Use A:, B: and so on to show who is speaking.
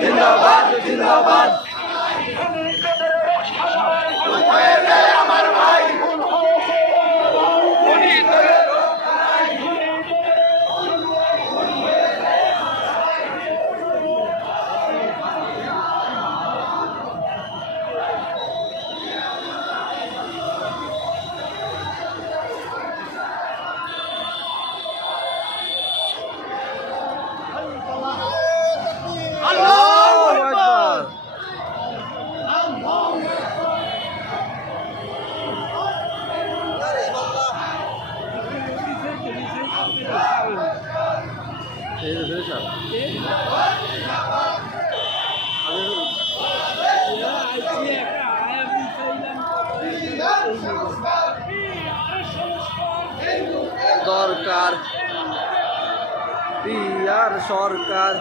A: জিন্দাবাদ জিন্দাবাদ দরকার। পিয়ার সরকার।